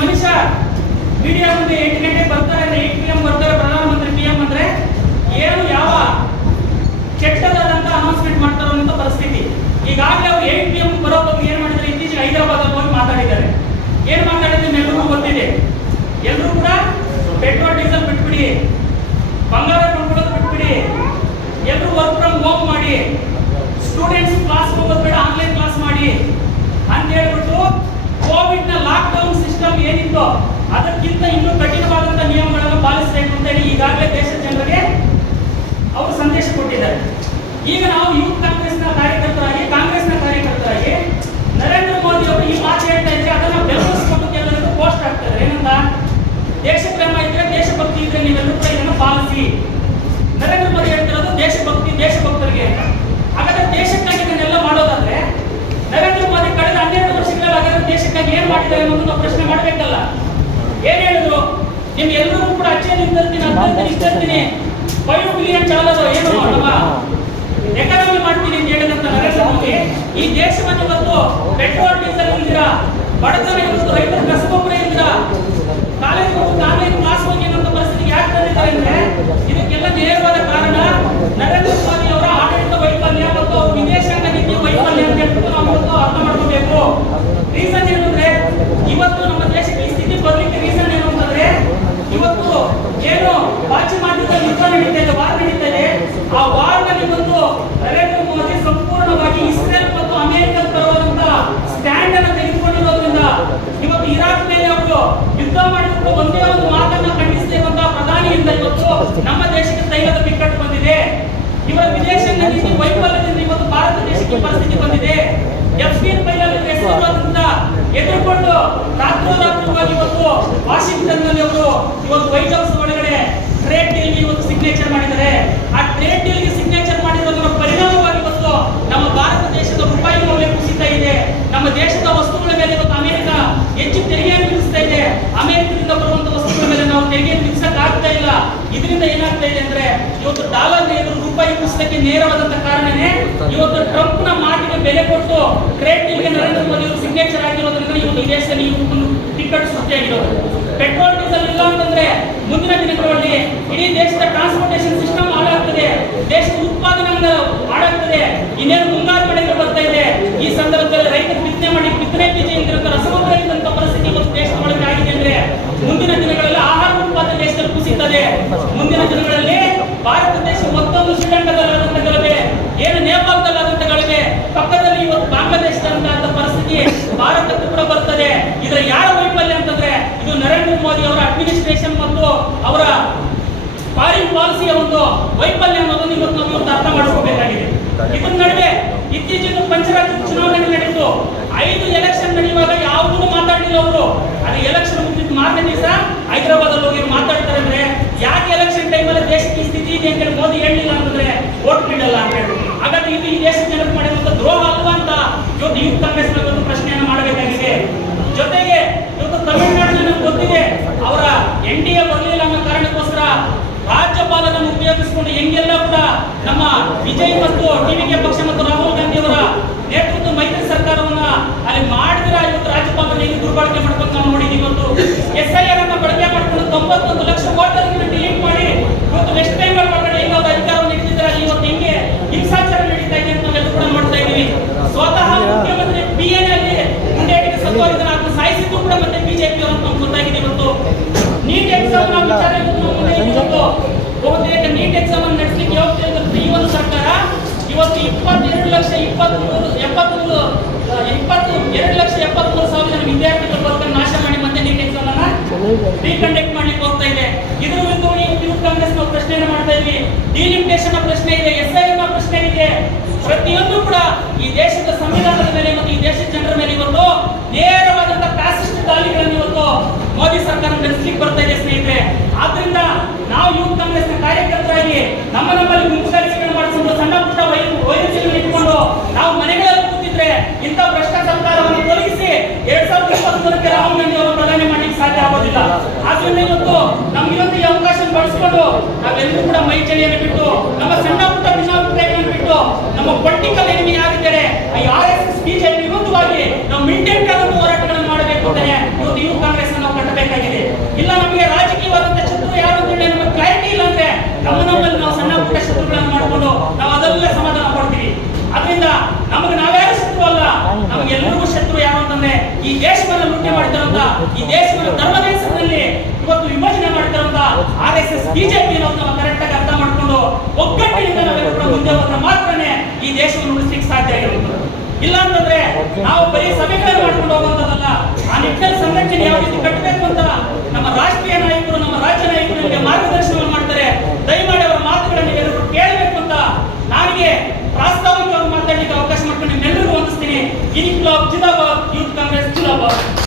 ಮನುಷ್ಯ ಮೀಡಿಯಾ ಮುಂದೆ 8 ಗಂಟೆಗೆ ಬರ್ತಾರೆ ಅಂದ್ರೆ 8 PM ಬರ್ತಾರೆ ಪ್ರಧಾನಮಂತ್ರಿ PM ಅಂದ್ರೆ ಏನು ಯಾವ ಕೆಟ್ಟದಾದಂತ ಅನೌನ್ಸ್ಮೆಂಟ್ ಮಾಡ್ತಾರೋ ಅಂತ ಪರಿಸ್ಥಿತಿ. ಈಗಾಗಲೇ ಅವರು 8 PM ಬರೋ ಬಗ್ಗೆ ಏನ್ ಮಾಡಿದ್ದಾರೆ, ಇತ್ತೀಚೆಗೆ ಹೈದರಾಬಾದ್ ಹೋಗಿ ಮಾತಾಡಿದ್ದಾರೆ. ಏನ್ ಮಾತಾಡಿದ್ರೆ ಎಲ್ಲರಿಗೂ ಗೊತ್ತಿದೆ. ಎಲ್ಲರೂ ಕೂಡ ಪೆಟ್ರೋಲ್ ಡೀಸೆಲ್ ಬಿಟ್ಬಿಡಿ, ಬಂಗಾರ ಕೊಂಡ್ಕೊಳ್ಳೋದು ಬಿಟ್ಬಿಡಿ, ಎಲ್ಲರೂ ವರ್ಕ್ ಫ್ರಮ್ ಹೋಮ್ ಮಾಡಿ, ಸ್ಟೂಡೆಂಟ್ಸ್ ಕ್ಲಾಸ್ ಹೋಗೋದು ಬೇಡ, ಆನ್ಲೈನ್ ಕ್ಲಾಸ್ ಮಾಡಿ ಅಂತ ಹೇಳ್ಬಿಟ್ಟು ಕೋವಿಡ್ ನ ಲಾಕ್ ಡೌನ್ ಸಿಸ್ಟಮ್ ಏನಿತ್ತು ಅದಕ್ಕಿಂತ ಇನ್ನೂ ಕಠಿಣವಾದಂತಹ ನಿಯಮಗಳನ್ನು ಪಾಲಿಸಬೇಕು ಅಂತ ಹೇಳಿ ಈಗಾಗಲೇ ದೇಶದ ಜನರಿಗೆ ಅವರು ಸಂದೇಶ ಕೊಟ್ಟಿದ್ದಾರೆ. ಈಗ ನಾವು ಯೂತ್ ಕಾಂಗ್ರೆಸ್ನ ಕಾರ್ಯಕರ್ತರಾಗಿ ನರೇಂದ್ರ ಮೋದಿ ಅವರು ಈ ಮಾತು ಹೇಳ್ತಾ ಇದ್ರೆ ಅದನ್ನ ಬೆಂಬಲಿಸಿಕೊಂಡು ಕೆಲವರು ಪೋಸ್ಟ್ ಆಗ್ತಾರೆ. ಏನಂತ, ದೇಶ ಪ್ರೇಮ ಇದ್ರೆ, ದೇಶಭಕ್ತಿ ಇದ್ರೆ ನೀವೆಲ್ಲರೂ ಕೂಡ ಇದನ್ನು ಪಾಲಿಸಿ. ನರೇಂದ್ರ ಮೋದಿ ಹೇಳ್ತಿರೋದು ದೇಶಭಕ್ತರಿಗೆ ಅಂತ. ಹಾಗಾದ್ರೆ ದೇಶಕ್ಕಾಗಿ ಇದನ್ನೆಲ್ಲ ಮಾಡೋದಾದ್ರೆ ನರೇಂದ್ರ ಮೋದಿ ಕಳೆದ 12 ವರ್ಷಗಳಲ್ಲಿ ಹಾಗಾದ್ರೆ ದೇಶಕ್ಕಾಗಿ ಏನ್ ಮಾಡಿದ್ದಾರೆ ಅನ್ನೋದು ನಾವು ಪ್ರಶ್ನೆ ಮಾಡಬೇಕಲ್ಲ. ಏನ್ ಹೇಳಿದ್ರು, ನಿಮ್ ಎಲ್ಲರೂ ಕೂಡ ಅಚ್ಚೆ ನಿಂತಿರ್ತೀನಿ 5 ಬಿಲಿಯನ್ ಡಾಲರ್ ಏನು ನಮ್ಮ ಎಕಾನಮಿ ಮಾಡ್ತೀನಿ ಅಂತ ಹೇಳಿದಂತ ನರೇಂದ್ರ ಮೋದಿ ಈ ದೇಶವನ್ನು ಇವತ್ತು ಪೆಟ್ರೋಲ್ ಡೀಸೆಲ್ ಇಲ್ದಿರ, ಬಡತನ ಇವತ್ತು ರೈತರ ರಸಗೊಬ್ಬರ ಇಲ್ದಿರ, ಆನ್ಲೈನ್ ಕ್ಲಾಸ್ ಹೋಗಿ ಅನ್ನೋ ಪರಿಸ್ಥಿತಿಗೆ ಯಾಕೆ ತಂದಿದ್ದಾರೆ ಅಂದ್ರೆ ಇದಕ್ಕೆಲ್ಲ ನೇರವಾದ ಕಾರಣ ನರೇಂದ್ರ ಮೋದಿ ಅವರ ಆಡಳಿತ ವೈಫಲ್ಯ ಮತ್ತು ಅವರ ವಿದೇಶಾಂಗ ನೀತಿ ವೈಫಲ್ಯ ಅಂತ ಹೇಳ್ಬಿಟ್ಟು ನಾವು ಇವತ್ತು ಅರ್ಥ ಮಾಡ್ಕೋಬೇಕು. ರೀಸನ್ ಏನಂದ್ರೆ ಇವತ್ತು ನಮ್ಮ ದೇಶಕ್ಕೆ ಈ ಸ್ಥಿತಿ ಬರ್ಲಿಕ್ಕೆ ರೀಸನ್ ಏನು ಅಂತಂದ್ರೆ ಇವತ್ತು ಏನು ಬಾಚಿ ಮಾಡಿದ ಯುದ್ಧ ನಡೀತಾ ಇದೆ, ವಾರ್ ನಡೀತಾ ಇದೆ. ಆ ವಾರ್ ನಲ್ಲಿ ಇವತ್ತು ನರೇಂದ್ರ ಮೋದಿ ಸಂಪೂರ್ಣವಾಗಿ ಇಸ್ರೇಲ್ ಮತ್ತು ಅಮೆರಿಕದ ಪರವಾದಂತ ಸ್ಟ್ಯಾಂಡ್ ಅನ್ನು ತೆಗೆದುಕೊಂಡಿರೋದ್ರಿಂದ ಇವತ್ತು ಇರಾಕ್ ಮೇಲೆ ಅವರು ಯುದ್ಧ ಮಾಡಿಕೊಂಡು ಒಂದೇ ಒಂದು ಮಾತನ್ನ ಖಂಡಿಸಲಿರುವಂತಹ ಪ್ರಧಾನಿಯಿಂದ ಇವತ್ತು ನಮ್ಮ ದೇಶಕ್ಕೆ ತೈಲದ ಬಿಕ್ಕಟ್ಟು ಬಂದಿದೆ. ಇವರ ವಿದೇಶಾಂಗ ನೀತಿ ವೈಫಲ್ಯದಿಂದ ಇವತ್ತು ಭಾರತ ದೇಶಕ್ಕೆ ಪರಿಸ್ಥಿತಿ ಬಂದಿದೆ. FDR ಫೈಲಲ್ಲಿ ಹೆಸರಾದಂತ ಎದುರುಕೊಂಡು ರಾತ್ರೋರಾತ್ರಿಯಾಗಿ ಇವತ್ತು ವಾಷಿಂಗ್ಟನ್ ನಲ್ಲಿ ಅವರು ಇವತ್ತು ವೈಟ್ ಹೌಸ್ ಒಳಗಡೆ ಟ್ರೇಡ್ ಡೀಲ್ ಇವತ್ತು ಸಿಗ್ನೇಚರ್ ಮಾಡಿದ್ದಾರೆ. ಆ ಟ್ರೇಡ್ ಡೀಲ್ ಗೆ ಸಿಗ್ನೇಚರ್ ಮಾಡಿರೋದರ ಪರಿಣಾಮವಾಗಿ ಇವತ್ತು ನಮ್ಮ ಭಾರತ ದೇಶದ ರೂಪಾಯಿ ಮೌಲ್ಯ ಕುಸಿತಾ ಇದೆ. ನಮ್ಮ ದೇಶದ ವಸ್ತುಗಳ ಮೇಲೆ ಇವತ್ತು ಅಮೆರಿಕ ಹೆಚ್ಚು ತೆರಿಗೆಯನ್ನು ವಿಧಿಸ್ತಾ ಇದೆ. ಅಮೆರಿಕದಿಂದ ಬರುವಂತ ವಸ್ತುಗಳ ಮೇಲೆ ನಾವು ತೆರಿಗೆಯನ್ನು ವಿಧಿಸಕ್ ಆಗ್ತಾ ಇಲ್ಲ. ಇದರಿಂದ ಏನಾಗ್ತಾ ಇದೆ ಅಂದ್ರೆ ಇವತ್ತು ಡಾಲರ್ ಎದುರು ರೂಪಾಯಿ ಕುಸಿತಕ್ಕೆ ನೇರವಾದಂತ ಕಾರಣನೇ ಇವತ್ತು ಟ್ರಂಪ್ ನ ಮಾತಿಗೆ ಬೆಲೆ ಕೊಟ್ಟು ಟ್ರೇಡ್ ಡೀಲ್ ಗೆ ನರೇಂದ್ರ ಮೋದಿ ಅವರು ಸಿಗ್ನೇಚರ್ ಆಗಿರೋದ್ರಿಂದ ಇವತ್ತು ಈ ದೇಶದಲ್ಲಿ ಟಿಕೆಟ್ ಸೃಷ್ಟಿಯಾಗಿರೋದು. ಪೆಟ್ರೋಲ್ ಡೀಸೆಲ್ ಇಲ್ಲ ಅಂತಂದ್ರೆ ಮುಂದಿನ ದಿನಗಳಲ್ಲಿ ಇಡೀ ದೇಶದ ಟ್ರಾನ್ಸ್ಪೋರ್ಟೇಷನ್ ಸಿಸ್ಟಮ್ ಹಾಳಾಗ್ತದೆ, ದೇಶದ ಉತ್ಪಾದನೆ ಹಾಳಾಗ್ತದೆ. ಇನ್ನೇನು ಮುಂಗಾರು ಮಳೆಗಳು ಬರ್ತಾ ಇದೆ. ಈ ಸಂದರ್ಭದಲ್ಲಿ ರೈತರು ಬಿತ್ತನೆ ಬೀಜ ಇಲ್ಲದಂತ ರಸಗೊಬ್ಬರ ಇಲ್ಲದಂತ ಪರಿಸ್ಥಿತಿ ಇವತ್ತು ದೇಶದ ಒಳಗೆ ಆಗಿದೆ ಅಂದ್ರೆ ಮುಂದಿನ ದಿನಗಳಲ್ಲಿ ಆಹಾರ ಉತ್ಪಾದನೆ ದೇಶದಲ್ಲಿ ಕುಸಿಯುತ್ತದೆ. ಮುಂದಿನ ದಿನಗಳಲ್ಲಿ ಭಾರತ ದೇಶ ಮತ್ತೊಂದು ಶ್ರೀಲಂಕಾದಲ್ಲಾದಂತ ಗಲಭೆ, ಏನು ನೇಪಾಳದಲ್ಲಾದಂತ ಗಲಭೆ, ಪಕ್ಕದಲ್ಲಿ ಇವತ್ತು ಬಾಂಗ್ಲಾದೇಶದಂತಹ ಪರಿಸ್ಥಿತಿ ಭಾರತಕ್ಕೂ ಕೂಡ ಬರ್ತದೆ. ಇದರ ಯಾರ ವೈಫಲ್ಯ ಅಂತಂದ್ರೆ ಇದು ನರೇಂದ್ರ ಮೋದಿ ಅವರ ಅಡ್ಮಿನಿಸ್ಟ್ರೇಷನ್ ಮತ್ತು ಅವರ ಫಾರಿನ್ ಪಾಲಿಸಿಯ ಒಂದು ವೈಫಲ್ಯ ಅನ್ನೋದನ್ನು ಇವತ್ತು ನಾವು ಅರ್ಥ ಮಾಡಿಸಬೇಕಾಗಿದೆ. ಇದರ ನಡುವೆ ಇತ್ತೀಚೆಗೆ ಪಂಚರಾಜ್ಯ ಚುನಾವಣೆ ನಡೆಯಿತು. 5 ಎಲೆಕ್ಷನ್ ನಡೆಯುವಾಗ ಯಾವುದೂ ಮಾತಾಡಲಿಲ್ಲ ಅವರು. ಅದು ಎಲೆಕ್ಷನ್ ಮುಗಿದ ಮಾರನೇ ದಿವಸ ಹೈದರಾಬಾದ್ ಅಲ್ಲಿ ಹೋಗಿ ಮಾತಾಡ್ತಾರೆ ಅಂದ್ರೆ ಯಾಕೆ ಎಲೆಕ್ಷನ್ ಟೈಮಲ್ಲಿ ದೇಶಕ್ಕೆ ಈ ಸ್ಥಿತಿ ಇದೆ ಅಂತ ಮೋದಿ ಹೇಳಿಲ್ಲ ಅಂತಂದ್ರೆ ವೋಟ್ ಬಿಡಲ್ಲ ಅಂತ ಹೇಳಿ. ಹಾಗಾದ್ರೆ ಇದು ಈ ದೇಶದ ಜನರಿಗೆ ಮಾಡಿರುವಂತ ದ್ರೋಹ ಅಲ್ವಾ ಅಂತ ಇವತ್ತು ಯೂತ್ ಕಾಂಗ್ರೆಸ್ ಒಂದು ಪ್ರಶ್ನೆಯನ್ನು ಮಾಡಬೇಕಾಗಿದೆ. ಜೊತೆಗೆ ಇವತ್ತು ತಮಿಳುನಾಡಿನ ನಮ್ಗೆ ಗೊತ್ತಿದೆ, ಅವರ NDA ಬರಲಿಲ್ಲ ಅನ್ನೋ ಕಾರಣಕ್ಕೋಸ್ಕರ ರಾಜ್ಯಪಾಲರನ್ನು ಉಪಯೋಗಿಸಿಕೊಂಡು ಹೆಂಗೆಲ್ಲ ಕೂಡ ನಮ್ಮ ವಿಜಯ್ ಮತ್ತು TVK ಪಕ್ಷ ಮತ್ತು ರಾಹುಲ್ ಗಾಂಧಿ ಅವರ ನೇತೃತ್ವ ಮೈತ್ರಿ ಸರ್ಕಾರವನ್ನ ಅಲ್ಲಿ ಮಾಡಿದ್ರೆ ಇವತ್ತು ರಾಜ್ಯಪಾಲರನ್ನು ಹೆಂಗೆ ದುರ್ಬಳಕೆ ಮಾಡ್ಕೊಂಡು ನಾವು ನೋಡಿದೀವಿ. ಇವತ್ತು SIR ಅನ್ನ ಬಳಕೆ ಮಾಡಿಕೊಂಡು 91 ಲಕ್ಷ ವೋಟರ್ಗಳನ್ನು ಡಿಲೀಟ್ ಮಾಡಿ ಇವತ್ತು ವೆಸ್ಟ್ ಬೆಂಗಾಲ್ ಒಳಗಡೆ ಹೆಂಗ ಅಧಿಕಾರವನ್ನು ಹಿಡಿದಿದ್ದಾರೆ, ಅಲ್ಲಿ ಇವತ್ತು ಹೆಂಗೆ ಹಿಂಸಾಚಾರ ನಡೀತಾ ಇದೆ ಅಂತ ನಾವೆಲ್ಲ ಕೂಡ ನೋಡ್ತಾ ಇದ್ದೀವಿ. ಸ್ವತಃ ಮುಖ್ಯಮಂತ್ರಿ PN ಅಲ್ಲಿ ಗುಂಡೇಟಿಗೆ ಸತ್ತೋಗಿದ್ದಾರೆ, ಅದನ್ನು ಸಾಯಿಸಿದ್ದು ಕೂಡ ಮತ್ತೆ BJP ಅವರು ಅಂತ ಗೊತ್ತಾಗಿದೆ. ಇವತ್ತು ನೀಟ್ ಎಕ್ಸಾಮ್ ನ ವಿಚಾರ ಇವತ್ತು ಬಹುತೇಕ ನೀಟ್ ಎಕ್ಸಾಮ್ ಅನ್ನು ನಡೆಸಲಿಕ್ಕೆ ಹೋಗ್ತಾ ಇದ್ದಂತ ಈ ಒಂದು ಸರ್ಕಾರ ಇವತ್ತು 22,73,000 ಜನ ವಿದ್ಯಾರ್ಥಿಗಳ ಬದುಕನ್ನು ನಾಶ ಮಾಡಿ ಮತ್ತೆ ನೀಟ್ ಎಕ್ಸಾಮ್ ಅನ್ನ ರೀಕಂಡಕ್ಟ್ ಮಾಡ್ಲಿಕ್ಕೆ ಹೋಗ್ತಾ ಇದೆ. ಇದ್ರ ವಿರುದ್ಧ ಯೂತ್ ಕಾಂಗ್ರೆಸ್ ನಾವು ಪ್ರಶ್ನೆಯನ್ನು ಮಾಡ್ತಾ ಇದ್ವಿ. ಡಿಲಿಮಿಟೇಷನ್ ಪ್ರಶ್ನೆ ಇದೆ, SIR ನ ಪ್ರಶ್ನೆ ಇದೆ. ಪ್ರತಿಯೊಂದು ಕೂಡ ಈ ದೇಶದ ಸಂವಿಧಾನದ ಮೇಲೆ ಮತ್ತು ಈ ದೇಶದ ಜನರ ಮೇಲೆ ಇವತ್ತು ನೇರವಾದಂತಹ ಫ್ಯಾಸಿಸ್ಟ್ ದಾಳಿಗಳನ್ನು ಇವತ್ತು ಮೋದಿ ಸರ್ಕಾರ ನಡೆಸಲಿಕ್ಕೆ ಬರ್ತಾ ಇದೆ ಸ್ನೇಹಿತರೆ. ಆದ್ರಿಂದ ನಾವು ಯೂತ್ ಕಾಂಗ್ರೆಸ್ನ ಕಾರ್ಯಕರ್ತರಾಗಿ ನಮ್ಮಲ್ಲಿ ಮುನ್ಸೂಚನೆಗಳನ್ನು ಮಾಡಿಕೊಂಡು ಸಣ್ಣ ಪುಟ್ಟ ವೈರುಧ್ಯಗಳನ್ನು ಇಟ್ಕೊಂಡು ನಾವು ಮನೆಗಳಲ್ಲಿ ಕೂತಿದ್ರೆ ಇಂಥ ಭ್ರಷ್ಟ ಸರ್ಕಾರವನ್ನು ತೊಲಗಿಸಿ 2023ಕ್ಕೆ ರಾಹುಲ್ ಗಾಂಧಿ ಅವರು ಪ್ರಧಾನಿ ಮಾಡಲಿಕ್ಕೆ ಸಾಧ್ಯ ಆಗೋದಿಲ್ಲ. ಆದ್ರಿಂದ ಇವತ್ತು ನಮ್ಗಿರುವಂತ ಈ ಅವಕಾಶ ಬಳಸಿಕೊಂಡು ನಾವೆಲ್ಲರೂ ಕೂಡ ಮೈ ಚಳಿಯನ್ನು ಬಿಟ್ಟು ನಮ್ಮ ಸಣ್ಣ ಪುಟ್ಟ ಭಿನ್ನಾಭಿಪ್ರಾಯಗಳನ್ನು ಬಿಟ್ಟು ನಮ್ಮ ಪೊಲಿಟಿಕಲ್ ಎನಿಮಿ ಯಾರಿದ್ದಾರೆ ಈ RSS BJP ವಿರುದ್ಧವಾಗಿ ನಾವು ಮಿಲಿಟೆಂಟ್ ಆದ ಹೋರಾಟಗಳನ್ನು ಮಾಡಬೇಕು ಅಂತಾನೆ ಇವತ್ತು ಯೂತ್ ಕಾಂಗ್ರೆಸ್ ನಾವು ಕಟ್ಟಬೇಕಾಗಿದೆ. ಇಲ್ಲ ನಮಗೆ ರಾಜಕೀಯವಾದಂತಹ ಶತ್ರು ಯಾರು ಅಂತ ಹೇಳಿ ನಮಗೆ ಕ್ಲಾರಿಟಿ ಇಲ್ಲ ಅಂದ್ರೆ ನಮ್ಮಲ್ಲಿ ನಾವು ಸಣ್ಣ ಪುಟ್ಟ ಶತ್ರುಗಳನ್ನು ಮಾಡಿಕೊಂಡು ನಾವು ಅದರಲ್ಲೇ ಸಮಾಧಾನ ಪಡ್ತೀವಿ. ಅದರಿಂದ ನಮಗೆ ನಾವ್ಯಾರು ಶತ್ರು ಅಲ್ಲ, ನಮಗೆಲ್ಲರಿಗೂ ಶತ್ರು ಯಾರು ಅಂತಂದ್ರೆ ಈ ದೇಶವನ್ನ ಲೂಟಿ ಮಾಡ್ತಾರಂತ, ಈ ದೇಶವನ್ನ ಧರ್ಮದ ಹೆಸರಿನಲ್ಲಿ ಇವತ್ತು ವಿಭಜನೆ ಮಾಡ್ತಾರಂತ RSS BJP ನಾವು ಕರೆಕ್ಟ್ ಆಗಿ ಅರ್ಥ ಮಾಡ್ಕೊಂಡು ಒಗ್ಗಟ್ಟಿನಿಂದ ನಾವೆಲ್ಲರೂ ಮುಂದೆ ಹೋದ್ರೆ ಮಾತ್ರನೇ ಈ ದೇಶವನ್ನು ಉಳಿಸ್ಲಿಕ್ಕೆ ಸಾಧ್ಯ ಆಗಿರುತ್ತದೆ. ಇಲ್ಲ ಅಂತಂದ್ರೆ ನಾವು ಬರೀ ಸಭೆಗಳನ್ನು ಮಾಡ್ಕೊಂಡು ಹೋಗುವಂತದಲ್ಲ, ಆ ನಿಟ್ಟಿನಲ್ಲಿ ಸಂಘಟನೆ ಯಾವ ರೀತಿ ಕಟ್ಟಬೇಕು ಅಂತ ನಮ್ಮ ರಾಷ್ಟ್ರೀಯ